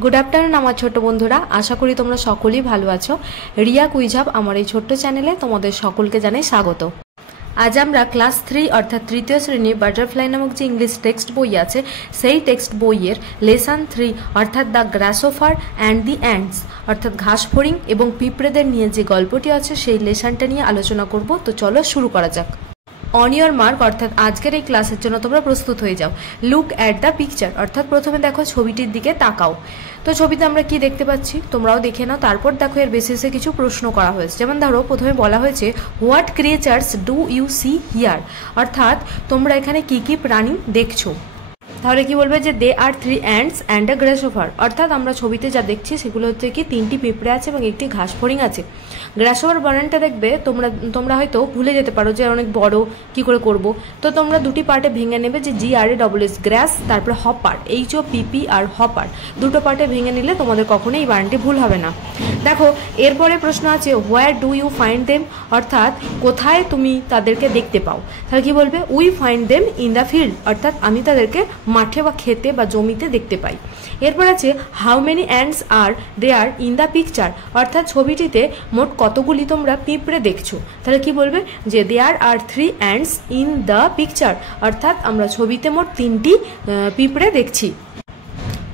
Good afternoon आमार छोटो बंधुरा आशा करी तोमरा सकलेई भालो आछो। रिया कुइझाब आमार एई छोट्ट चैनेले तोमादेर सकलके जानाई स्वागत। आज आमरा क्लास 3 अर्थात तृतीय श्रेणी बाटारफ्लाई नामक जो इंग्लिश टेक्सट बोई आछे सेई टेक्सट बोइयेर लेसन 3 अर्थात द ग्रासोफार एंड दि एंट्स अर्थात घासफड़िंग एबं पिঁপড়েদের निये जे गल्पटी आछे सेई लेसनटा निये आलोचना करब। तो चलो शुरू करा जाक। ऑन योर मार्क अर्थात आजकेर এই ক্লাসের জন্য তোমরা প্রস্তুত হয়ে যাও। লুক অ্যাট দ্য পিকচার অর্থাৎ প্রথমে দেখো ছবিটির দিকে তাকাও। তো ছবিতে আমরা কি দেখতে পাচ্ছি তোমরাও দেখে নাও। তারপর দেখো এর বেসিসে কিছু প্রশ্ন করা হয়েছে। যেমন ধরো প্রথমে বলা হয়েছে what creatures do you see here অর্থাৎ তোমরা এখানে কি কি প্রাণী দেখছো। তাহলে কি বলবে যে দে আর 3 অ্যান্টস অ্যান্ড আ গ্রাসহপার অর্থাৎ আমরা ছবিতে যা দেখছি সেগুলো হচ্ছে কি তিনটি পিঁপড়ে আছে এবং একটি ঘাসফড়িং আছে। গ্রাসহপার বানানটা দেখবে তোমরা হয়তো ভুলে যেতে পারো যে অনেক বড় কি করে করব। তো তোমরা দুটি পার্টে ভেঙে নেবে যে GRASS গ্রাস তারপর হপার HOPPR হপার দুটো পার্টে ভেঙে নিলে তোমাদের কখনোই এই বানানটি ভুল হবে না। দেখো এরপরে প্রশ্ন আছে where do you find them অর্থাৎ কোথায় তুমি তাদেরকে দেখতে পাও। তাহলে কি বলবে we find them in the field অর্থাৎ আমি তাদেরকে মাঠে বা খেতে বা জমিতে দেখতে পাই। এরপর আছে how many ants are there in the picture অর্থাৎ ছবিটিতে মোট কতগুলি তোমরা পিঁপড়ে দেখছো। তাহলে কি বলবে যে দেয়ার আর 3 অ্যান্টস ইন দ্য পিকচার অর্থাৎ আমরা ছবিতে মোট তিনটি পিঁপড়ে দেখছি।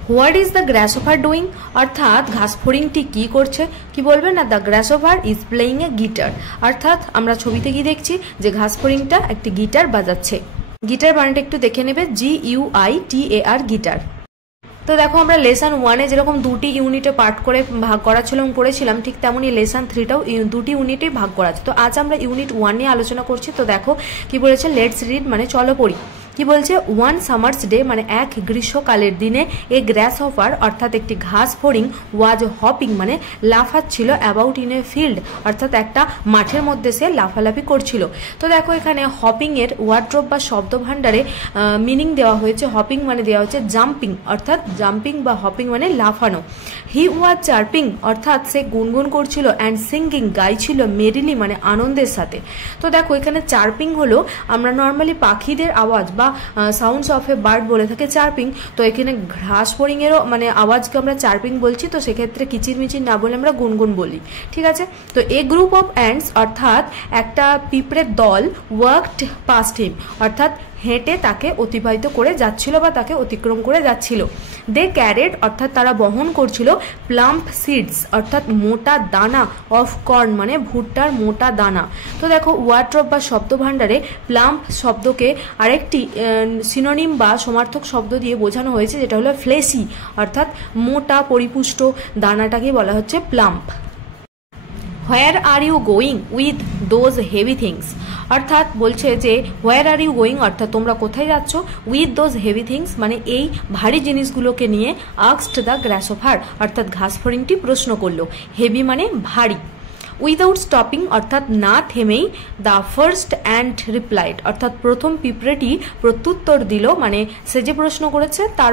হোয়াট ইজ দ্য গ্রাসহপার ডুইং অর্থাৎ ঘাসফড়িংটি কি করছে। কি বলবে না the গ্রাসহপার is playing A guitar অর্থাৎ আমরা ছবিতে কি দেখছি যে ঘাসফড়িংটা একটি গিটার বাজাচ্ছে। গিটার বানানটা একটু দেখে নেবে GUITAR গিটার। তো দেখো আমরা লেসন 1-এ যেরকম দুটি ইউনিটে পার্ট করে ভাগ করা ছিল এবং পড়েছিলাম ঠিক তেমনই লেসন 3টাও দুটি ইউনিটে ভাগ করা আছে। তো আজ আমরা ইউনিট 1 নিয়ে আলোচনা করছি। তো দেখো কি বলেছে লেটস রিড মানে চলো পড়ি। কি বলছে ওয়ান সামার্স ডে মানে এক গ্রীষ্মকালের দিনে এ গ্রাসহপার অর্থাৎ একটি ঘাসফড়িং ওয়াজ হপিং মানে লাফাচ্ছিল অ্যাবাউট ইন এ ফিল্ড অর্থাৎ একটা মাঠের মধ্যে সে লাফালাফি করছিল। তো দেখো এখানে হপিং এর ওয়ার্ড্রপ বা শব্দ ভাণ্ডারে মিনিং দেওয়া হয়েছে। হপিং মানে দেওয়া হচ্ছে জাম্পিং অর্থাৎ জাম্পিং বা হপিং মানে লাফানো। হি ওয়াজ চার্পিং অর্থাৎ সে গুনগুন করছিল অ্যান্ড সিঙ্গিং গাইছিল মেরিলি মানে আনন্দের সাথে। তো দেখো এখানে চার্পিং হলো আমরা নর্মালি পাখিদের আওয়াজ বা সাউন্ডস অফ এ বার্ড বলে থাকে চার্পিং। তো এখানে ঘাসফড়িং এরও মানে আওয়াজকে আমরা চার্পিং বলছি। তো সেক্ষেত্রে কিচিরমিচির না বলে আমরা গুনগুন বলি। ঠিক আছে। তো এ গ্রুপ অফ অ্যান্টস অর্থাৎ একটা পিঁপড়ের দল ওয়ার্কড পাস্ট হিম অর্থাৎ হেঁটে তাকে অতিবাহিত করে যাচ্ছিল বা তাকে অতিক্রম করে যাচ্ছিল। দে ক্যারেড অর্থাৎ তারা বহন করছিল প্লাম্প সিডস অর্থাৎ মোটা দানা অফ কর্ন মানে ভুট্টার মোটা দানা। তো দেখো ওয়ার্ড্রপ বা শব্দ ভাণ্ডারে প্লাম্প শব্দকে আরেকটি সিনোনিম বা সমার্থক শব্দ দিয়ে বোঝানো হয়েছে যেটা হলো ফ্লেসি অর্থাৎ মোটা পরিপুষ্ট দানাটাকে বলা হচ্ছে plump. Where are you going with those heavy things অর্থাৎ বলছে যে হোয়ার আর ইউ গোয়িং অর্থাৎ তোমরা কোথায় যাচ্ছ উইথ দোজ হেভি থিংস মানে এই ভারী জিনিসগুলোকে নিয়ে আস্কড দ্য গ্রাসহপার অর্থাৎ ঘাসফড়িংটি প্রশ্ন করলো। হেভি মানে ভারী। উইদাউট স্টপিং অর্থাৎ না থেমেই দ্য ফার্স্ট অ্যান্ট রিপ্লাইড অর্থাৎ প্রথম পিঁপড়েটি প্রত্যুত্তর দিল মানে সে যে প্রশ্ন করেছে তার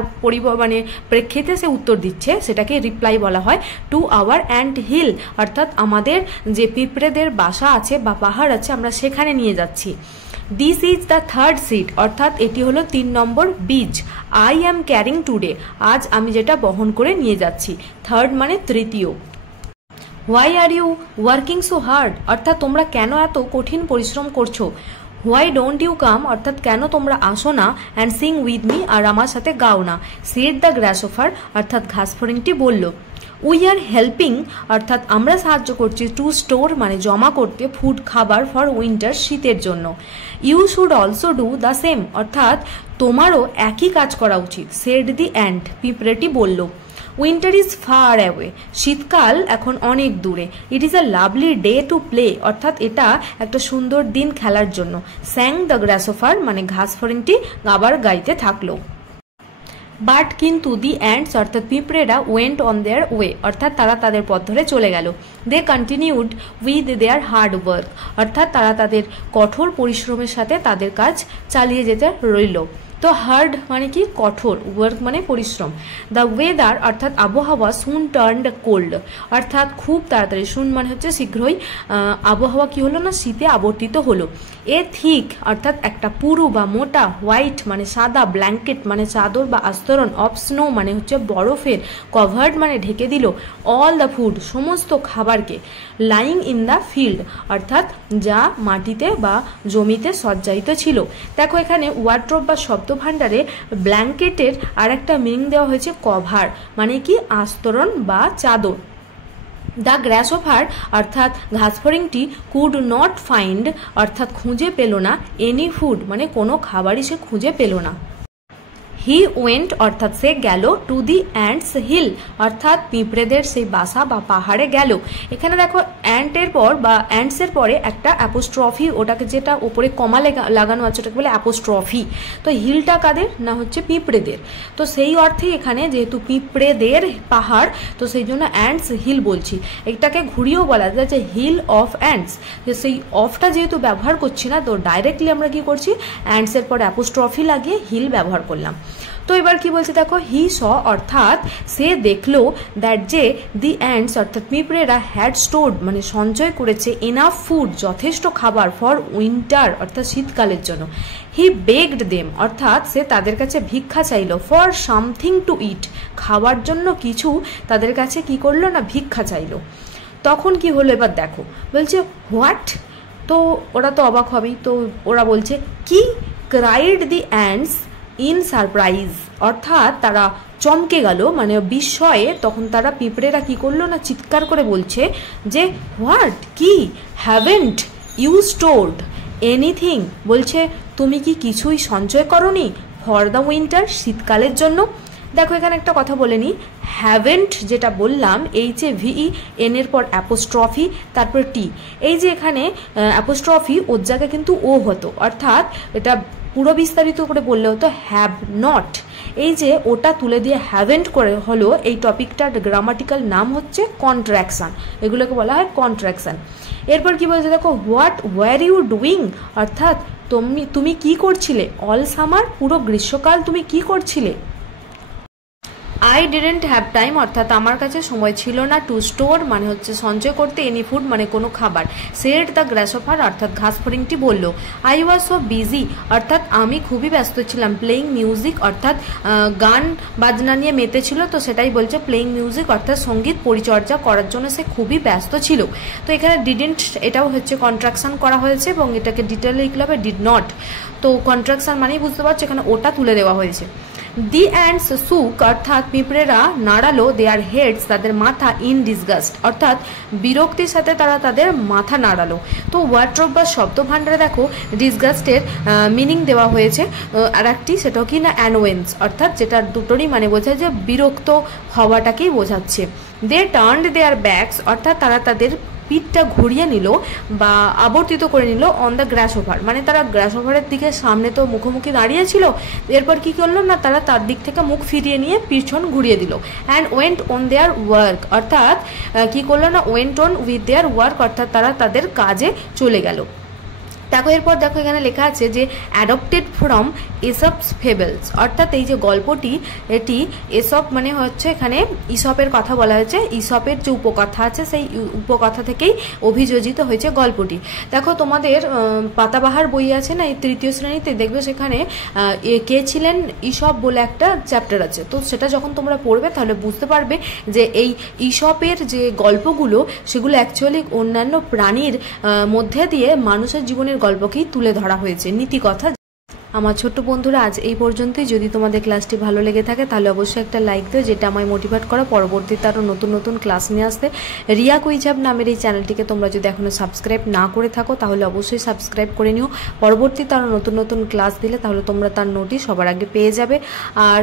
মানে প্রেক্ষিতে সে উত্তর দিচ্ছে সেটাকে রিপ্লাই বলা হয়। টু আওয়ার অ্যান্ট হিল অর্থাৎ আমাদের যে পিঁপড়েদের বাসা আছে বা পাহাড় আছে আমরা সেখানে নিয়ে যাচ্ছি। This is the third seat অর্থাৎ এটি হলো 3 নম্বর বীজ। আই অ্যাম ক্যারিং টুডে আজ আমি যেটা বহন করে নিয়ে যাচ্ছি। থার্ড মানে তৃতীয়। Why are you working so hard অর্থাৎ তোমরা কেন এত কঠিন পরিশ্রম করছো। হোয়াই ডোন্ট ইউ কাম অর্থাৎ কেন তোমরা আসো না অ্যান্ড সিং উইথ মি আর আমার সাথে গাও না। সিড দ্য গ্রাসহপার অর্থাৎ ঘাসফড়িংটি বলল। উই আর হেল্পিং অর্থাৎ আমরা সাহায্য করছি টু স্টোর মানে জমা করতে ফুড খাবার ফর উইন্টার শীতের জন্য। You should also do the same অর্থাৎ তোমারও একই কাজ করা উচিত। সেড দি অ্যান্ট পিঁপড়েটি বলল। উইন্টার ইজ ফার অ্যাওয়ে শীতকাল এখন অনেক দূরে। It is a lovely day to play অর্থাৎ এটা একটা সুন্দর দিন খেলার জন্য। স্যাং দ্য গ্রাসহপার মানে ঘাসফড়িংটি আবার গাইতে থাকলো। বাট কিন্তু দি অ্যান্টস অর্থাৎ পিঁপড়েরা ওয়েন্ট অন দেয়ার ওয়ে অর্থাৎ তারা তাদের পথ ধরে চলে গেল। They continued with their hard work অর্থাৎ তারা তাদের কঠোর পরিশ্রমের সাথে তাদের কাজ চালিয়ে যেতে রইল। তো হার্ড মানে কি কঠোর, ওয়ার্ক মানে পরিশ্রম। দ্য ওয়েদার অর্থাৎ আবহাওয়া সুন টার্নড কোল্ড অর্থাৎ খুব তাড়াতাড়ি, সুন মানে হচ্ছে শীঘ্রই, আবহাওয়া কি হলো না শীতে আবর্তিত হলো। এ থিক অর্থাৎ একটা পুরু বা মোটা, হোয়াইট মানে সাদা, ব্ল্যাঙ্কেট মানে চাদর বা আস্তরণ, অফ স্নো মানে হচ্ছে বরফের, কভার্ড মানে ঢেকে দিল, অল দ্য ফুড সমস্ত খাবারকে, লাইং ইন দ্য ফিল্ড অর্থাৎ যা মাটিতে বা জমিতে সজ্জায়িত ছিল। দেখো এখানে ওয়ার্ড্রপ বা শব্দ ভাণ্ডারে ব্ল্যাঙ্কেটের আর একটা মিনিং দেওয়া হয়েছে কভার মানে কি আস্তরণ বা চাদর। দ্য গ্রাসহপার অর্থাৎ ঘাসফড়িংটি কুড নট ফাইন্ড অর্থাৎ খুঁজে পেল না, এনি ফুড মানে কোনো খাবারই সে খুঁজে পেল না। হি ওয়েন্ট অর্থাৎ সে গেল, টু দি অ্যান্টস হিল অর্থাৎ পিঁপড়েদের সেই বাসা বা পাহাড়ে গেল। এখানে দেখো অ্যান্টের পর বা অ্যান্টসের পরে একটা অ্যাপোস্ট্রফি, ওটাকে যেটা উপরে কমা লাগানো আছে ওটাকে বলে অ্যাপোস্ট্রফি। তো হিলটা কাদের না হচ্ছে পিঁপড়েদের। তো সেই অর্থে এখানে যেহেতু পিঁপড়েদের পাহাড় তো সেই জন্য অ্যান্টস হিল বলছি। এটাকে ঘুরিয়েও বলা যায় যে হিল অফ অ্যান্টস, যে সেই অফটা যেহেতু ব্যবহার করছি না তো ডাইরেক্টলি আমরা কি করছি অ্যান্টসের পর অ্যাপোস্ট্রফি লাগিয়ে হিল ব্যবহার করলাম। তো এবার কি বলছে দেখো, হি স অর্থাৎ সে দেখলো, দ্যাট যে দি অ্যান্টস অর্থাৎ পিঁপড়েরা হ্যাড স্টোর্ড মানে সঞ্চয় করেছে, এনাফ ফুড যথেষ্ট খাবার, ফর উইন্টার অর্থাৎ শীতকালের জন্য। হি বেগড দেম অর্থাৎ সে তাদের কাছে ভিক্ষা চাইলো, ফর সামথিং টু ইট খাওয়ার জন্য কিছু তাদের কাছে কি করলো না ভিক্ষা চাইলো। তখন কি হলো এবার দেখো, বলছে হোয়াট, তো ওরা তো অবাক হবেই। তো ওরা বলছে কি, cried the ants in surprise অর্থাৎ তারা চমকে গেল মানে বিস্ময়ে। তখন তারা পিঁপড়েরা কি করলো না চিৎকার করে বলছে যে হোয়াট কি, হ্যাভেন্ট ইউ স্টোরড এনিথিং বলছে তুমি কি কিছুই সঞ্চয় করনি, ফর দ্য উইন্টার শীতকালের জন্য। দেখো এখানে একটা কথা বলে নি, হ্যাভেন্ট যেটা বললাম এইচ এ ভিই এন এর পর অ্যাপোস্ট্রফি তারপর টি, এই যে এখানে অ্যাপোস্ট্রফি ওর জায়গায় কিন্তু ও হতো, অর্থাৎ এটা পুরো বিস্তারিত করে বললে হতো হ্যাভ নট। এই যে ওটা তুলে দিয়ে হ্যাভেন্ট করে হলো, এই টপিকটার গ্রামাটিক্যাল নাম হচ্ছে কন্ট্রাকশন, এগুলোকে বলা হয় কন্ট্রাকশন। এরপর কি বলছে দেখো, হোয়াট ওয়ার ইউ ডুইং অর্থাৎ তুমি কি করছিলে, অল সামার পুরো গ্রীষ্মকাল তুমি কি করছিলে। আই ডিডেন্ট হ্যাভ টাইম অর্থাৎ আমার কাছে সময় ছিল না, টু স্টোর মানে হচ্ছে সঞ্চয় করতে, এনি ফুড মানে কোনো খাবার। সেড দ্য গ্রাসহপার অর্থাৎ ঘাসফড়িংটি বলল, আই ওয়াজ সো বিজি অর্থাৎ আমি খুবই ব্যস্ত ছিলাম, প্লেয়িং মিউজিক অর্থাৎ গান বাজনা নিয়ে মেতে ছিল, তো সেটাই বলছে প্লেয়িং মিউজিক অর্থাৎ সঙ্গীত পরিচর্যা করার জন্য সে খুবই ব্যস্ত ছিল। তো এখানে ডিডেন্ট এটাও হচ্ছে কন্ট্রাকশন করা হয়েছে এবং এটাকে ডিটেলে লিখলে হবে ডিড নট। তো কন্ট্রাকশন মানেই বুঝতে পারছো এখানে ওটা তুলে দেওয়া হয়েছে। দি অ্যান্ডস সুক অর্থাৎ পিঁপড়েরা নাড়ালো দেয়ার হেডস তাদের মাথা, ইন ডিসগাস্ট অর্থাৎ বিরক্তির সাথে তারা তাদের মাথা নাড়ালো। তো ওয়ার্ড্রপ বা শব্দ ভাণ্ডারে দেখো ডিসগাস্টের মিনিং দেওয়া হয়েছে আর একটি, সেটাও কি না অ্যানোয়েন্স অর্থাৎ যেটা দুটোরই মানে বোঝায় যে বিরক্ত হওয়াটাকেই বোঝাচ্ছে। দে টার্নড দেয়ার ব্যাকস অর্থাৎ তারা তাদের পিঠটা ঘুরিয়ে নিল বা আবর্তিত করে নিল, অন দ্য গ্রাসহপার মানে তারা গ্রাসহপারের দিকে সামনে তো মুখোমুখি দাঁড়িয়েছিল, এরপর কি করলো না তারা তার দিক থেকে মুখ ফিরিয়ে নিয়ে পিছন ঘুরিয়ে দিল। And went on their work অর্থাৎ কি করলো না went on with their work অর্থাৎ তারা তাদের কাজে চলে গেল। দেখো এরপর দেখো এখানে লেখা আছে যে অ্যাডপ্টেড ফ্রম এসপস ফেবলস অর্থাৎ এই যে গল্পটি এটি এসপ মানে হচ্ছে এখানে ইসপের কথা বলা হয়েছে, ইসপের যে উপকথা আছে সেই উপকথা থেকেই অভিযোজিত হয়েছে গল্পটি। দেখো তোমাদের পাতাবাহার বই আছে না এই তৃতীয় শ্রেণীতে, দেখবে সেখানে কে ছিলেন ইসপ বলে একটা চ্যাপ্টার আছে, তো সেটা যখন তোমরা পড়বে তাহলে বুঝতে পারবে যে এই ইসপের যে গল্পগুলো সেগুলো অ্যাকচুয়ালি অন্যান্য প্রাণীর মধ্যে দিয়ে মানুষের জীবনের গল্পকেই তুলে ধরা হয়েছে, নীতিকথা। আমার ছোট্ট বন্ধুরা আজ এই পর্যন্তই। যদি তোমাদের ক্লাসটি ভালো লেগে থাকে তাহলে অবশ্যই একটা লাইক দিও, যেটা আমায় মোটিভেট করে পরবর্তীতে আরও নতুন নতুন ক্লাস নিয়ে আসতে। রিয়া কুইঝাব নামের এই চ্যানেলটিকে তোমরা যদি এখনও সাবস্ক্রাইব না করে থাকো তাহলে অবশ্যই সাবস্ক্রাইব করে নিও, পরবর্তীতে আরও নতুন নতুন ক্লাস দিলে তাহলে তোমরা তার নোটিশ সবার আগে পেয়ে যাবে। আর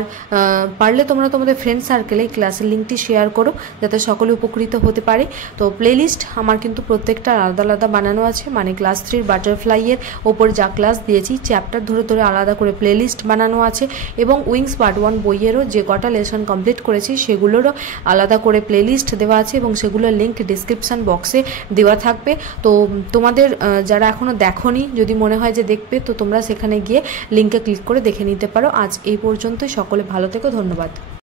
পারলে তোমরা তোমাদের ফ্রেন্ড সার্কেলে এই ক্লাসের লিঙ্কটি শেয়ার করো যাতে সকলে উপকৃত হতে পারে। তো প্লেলিস্ট আমার কিন্তু প্রত্যেকটা আলাদা আলাদা বানানো আছে, মানে ক্লাস 3 বাটারফ্লাইয়ের ওপর যা ক্লাস দিয়েছি চ্যাপ্টার ধরে ভিতরে আলাদা করে প্লেলিস্ট বানানো আছে এবং উইংস পার্ট 1 বইয়েরও যে কটা লেসন কমপ্লিট করেছি সেগুলোরও আলাদা করে প্লেলিস্ট দেওয়া আছে এবং সেগুলোর লিঙ্ক ডিসক্রিপশান বক্সে দেওয়া থাকবে। তো তোমাদের যারা এখনও দেখোনি, যদি মনে হয় যে দেখবে, তো তোমরা সেখানে গিয়ে লিঙ্কে ক্লিক করে দেখে নিতে পারো। আজ এই পর্যন্তই, সকলে ভালো থেকো, ধন্যবাদ।